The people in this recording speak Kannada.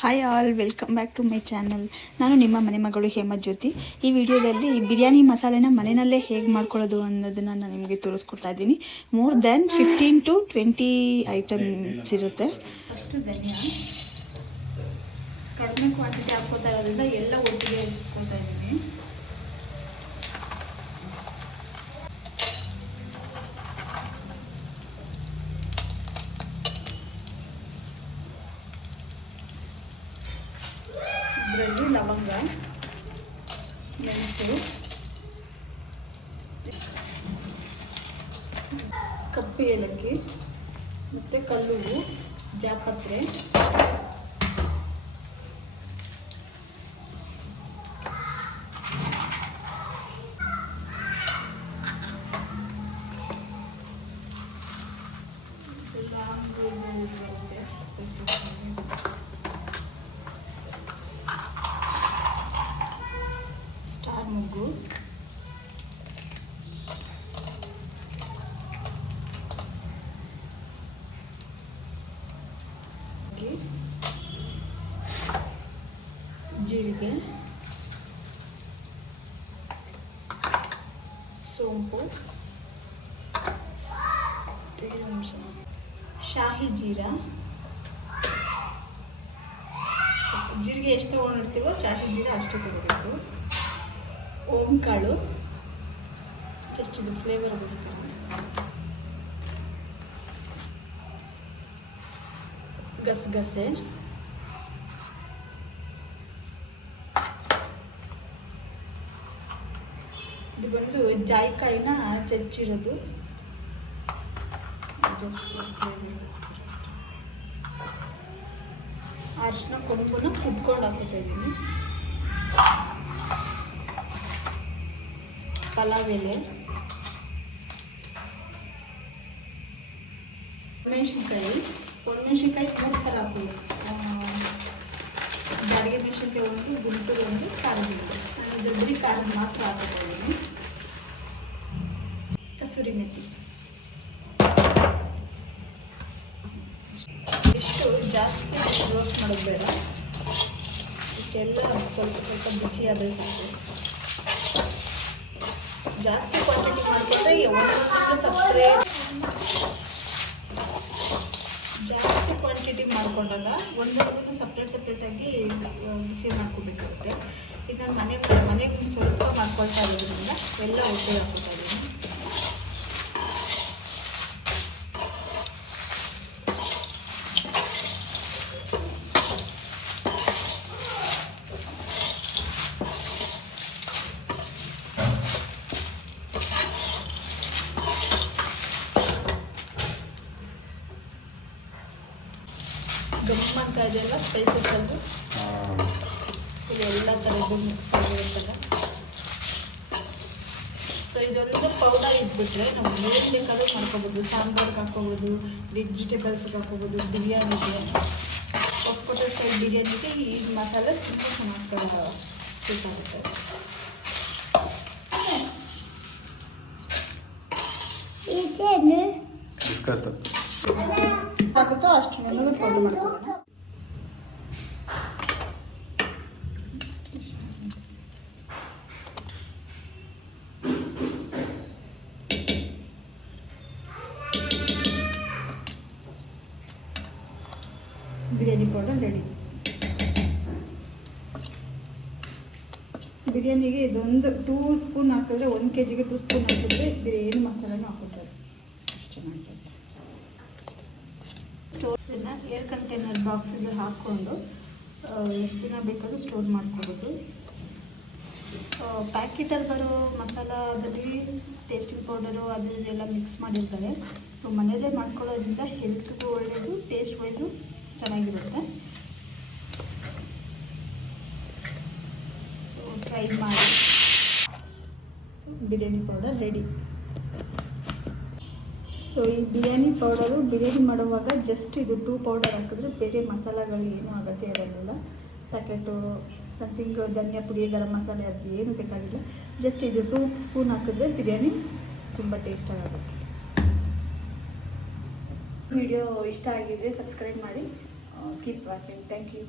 Hi all welcome back to my channel ನಾನು ನಿಮ್ಮ ಮನೆ ಮಗಳು ಹೇಮತ್ ಜ್ಯೋತಿ. ಈ ವಿಡಿಯೋದಲ್ಲಿ ಬಿರಿಯಾನಿ ಮಸಾಲೆನ ಮನೆಯಲ್ಲೇ ಹೇಗೆ ಮಾಡ್ಕೊಳ್ಳೋದು ಅನ್ನೋದನ್ನು ನಾನು ನಿಮಗೆ ತೋರಿಸ್ಕೊಡ್ತಾ ಇದ್ದೀನಿ. More than fifteen to twenty items ಇರುತ್ತೆ. ಅಷ್ಟು ಧನ್ಯ. ಕಡಿಮೆ ಕ್ವಾಂಟಿಟಿ ಹಾಕ್ಕೋತಾ ಇರೋದ್ರಿಂದ ಎಲ್ಲ ಒಟ್ಟಿಗೆ ಇಟ್ಕೊತಾ ಇದ್ದೀನಿ. ಇದರಲ್ಲಿ ಲವಂಗ ಮೆಣಸು ಕಪ್ಪು ಏಲಕ್ಕಿ ಮತ್ತು ಕಲ್ಲುವು ಜಾಪತ್ರೆ ಸ್ಟಾರ್ ಜೀರಿಗೆ, ಸೋಂಪು ನಿಮಿಷ ಶಾಹಿ ಜೀರಾ. ಜೀರಿಗೆ ಎಷ್ಟು ತೊಗೊಂಡಿರ್ತೀವೋ ಶಾಹಿ ಜೀರಾ ಅಷ್ಟು ತಗೋಬೇಕು. ಓಂ ಕಾಳು ಜಸ್ಟ್ ಇದು ಫ್ಲೇವರ್ಗೋಸ್ಕರ ಗಸಗಸೆ. ಇದು ಬಂದು ಜಾಯಿಕಾಯಿನ ಚಚ್ಚಿರೋದು. ಅರಿಶಿನ ಕೊಂಬುನ ಕುಟ್ಕೊಂಡು ಹಾಕೋತಾ ಇದ್ದೀನಿ. ಪಲಾವ್ ಎಲೆ ಮೆಣಸಿನ್ಕಾಯಿ ಒಣಮೆಣಸಿನ್ಕಾಯಿ ಮೂರು ಥರ ಹಾಕೋದು ಜಾಡಿಗೆ ಮೆಣಸಿನ್ಕಾಯಿ ಒಂದು, ಗುಂಟೂರು ಒಂದು, ಖಾರದ ನಾನು ದೊಡ್ಡ ಖಾರದ ಮಾತ್ರ ಹಾಕೋತೀನಿ ಕಸೂರಿ ಮೆತ್ತಿ ಇಷ್ಟು ಜಾಸ್ತಿ ರೋಸ್ಟ್ ಮಾಡೋದು ಬೇಡ. ಇಷ್ಟೆಲ್ಲ ಸ್ವಲ್ಪ ಸ್ವಲ್ಪ ಬಿಸಿ ಆದರೆ ಜಾಸ್ತಿ ಕ್ವಾಂಟಿಟಿ ಮಾಡಿಕೊಂಡ್ರೆ ಒಂದು ಸಕ್ಕರೆ ಜಾಸ್ತಿ ಕ್ವಾಂಟಿಟಿ ಮಾಡಿಕೊಂಡಾಗ ಒಂದೊಂದನ್ನು ಸಪ್ರೇಟ್ ಸಪ್ರೇಟಾಗಿ ಬಿಸಿ ಮಾಡ್ಕೋಬೇಕಾಗುತ್ತೆ. ಇದನ್ನು ನಾನು ಮನೆ ಮನೆಗೆ ಸ್ವಲ್ಪ ಮಾಡ್ಕೊಳ್ತಾ ಇರೋದ್ರಿಂದ ಎಲ್ಲ ಒಟ್ಟಿಗೆ ಹಾಕೋತಾ ಗಮ್ಮಂತ ಇದೆಲ್ಲ ಸ್ಪೈಸಸ್ ಅದು ಇಲ್ಲಿ ಎಲ್ಲ ಥರದ್ದು ಮಿಕ್ಸ್ ಆಗಿರುತ್ತಲ್ಲ. ಸೊ ಇದೊಂದು ಪೌಡರ್ ಇದ್ಬಿಟ್ರೆ ನಾವು ಏನು ಬೇಕಾದ್ರೂ ಮಾಡ್ಕೋಬೋದು. ಸಾಂಬಾರ್ಗೆ ಹಾಕ್ಕೋಬೋದು ವೆಜಿಟೇಬಲ್ಸ್ಗೆ ಹಾಕ್ಕೋಬೋದು ಬಿರಿಯಾನಿಗೆ ಹೊಸಕೋಟೆ ಸ್ಟೈಲ್ ಬಿರಿಯಾನಿಗೆ ಈ ಮಸಾಲೆ ತುಂಬ ಚೆನ್ನಾಗಿ ಸೂಟ್ ಆಗುತ್ತೆ ಬಿಸ್ಕತ್ ಆಗುತ್ತೋ ಅಷ್ಟು ನನಗೆ ಪೌಡರ್ ಮಾಡ್ಕೊಳ್ಳೋಣ. ಬಿರಿಯಾನಿ ಪೌಡರ್ ರೆಡಿ ಬಿರಿಯಾನಿಗೆ ಇದೊಂದು ಟೂ ಸ್ಪೂನ್ ಹಾಕಿದ್ರೆ ಒಂದು ಕೆ ಜಿಗೆ ಟೂ ಸ್ಪೂನ್ ಹಾಕಿದ್ರೆ ಬಿರಿಯಾನಿ ಮಸಾಲೆನೂ ಹಾಕೋತಾರೆ ಅಷ್ಟು ಚೆನ್ನಾಗಿರುತ್ತೆ. ಸ್ಟೋರ್ನ ಏರ್ ಕಂಟೈನರ್ ಬಾಕ್ಸಿಗೆ ಹಾಕ್ಕೊಂಡು ಎಷ್ಟು ದಿನ ಬೇಕಾದ್ರೂ ಸ್ಟೋರ್ ಮಾಡ್ಕೋಬೋದು. ಪ್ಯಾಕೆಟಲ್ಲಿ ಬರೋ ಮಸಾಲದಲ್ಲಿ ಟೇಸ್ಟಿಂಗ್ ಪೌಡರು ಅದು ಇದೆಲ್ಲ ಮಿಕ್ಸ್ ಮಾಡಿರ್ತಾರೆ. ಸೊ ಮನೆಯಲ್ಲೇ ಮಾಡ್ಕೊಳ್ಳೋದ್ರಿಂದ ಹೆಲ್ತ್ಗೂ ಒಳ್ಳೆಯದು ಟೇಸ್ಟ್ ವೈಸು ಚೆನ್ನಾಗಿರುತ್ತೆ. ಸೊ ಟ್ರೈ ಮಾಡಿ. So biryani powder ready so ಈ ಬಿರಿಯಾನಿ ಪೌಡರು ಬಿರಿಯಾನಿ ಮಾಡುವಾಗ ಜಸ್ಟ್ ಇದು ಟೂ ಪೌಡರ್ ಹಾಕಿದ್ರೆ ಬೇರೆ ಮಸಾಲೆಗಳು ಏನೂ ಅಗತ್ಯ ಇರೋದಿಲ್ಲ. ಪ್ಯಾಕೆಟು ಸಮಥಿಂಗ್ ಧನಿಯಾ ಪುಡಿ, ಗರಂ ಮಸಾಲೆ ಅದು ಏನು ಬೇಕಾಗಿಲ್ಲ. ಜಸ್ಟ್ ಇದು ಟೂ ಸ್ಪೂನ್ ಹಾಕಿದ್ರೆ ಬಿರಿಯಾನಿ ತುಂಬ ಟೇಸ್ಟಾಗುತ್ತೆ ವಿಡಿಯೋ ಇಷ್ಟ ಆಗಿದ್ರೆ ಸಬ್ಸ್ಕ್ರೈಬ್ ಮಾಡಿ. Keep watching thank you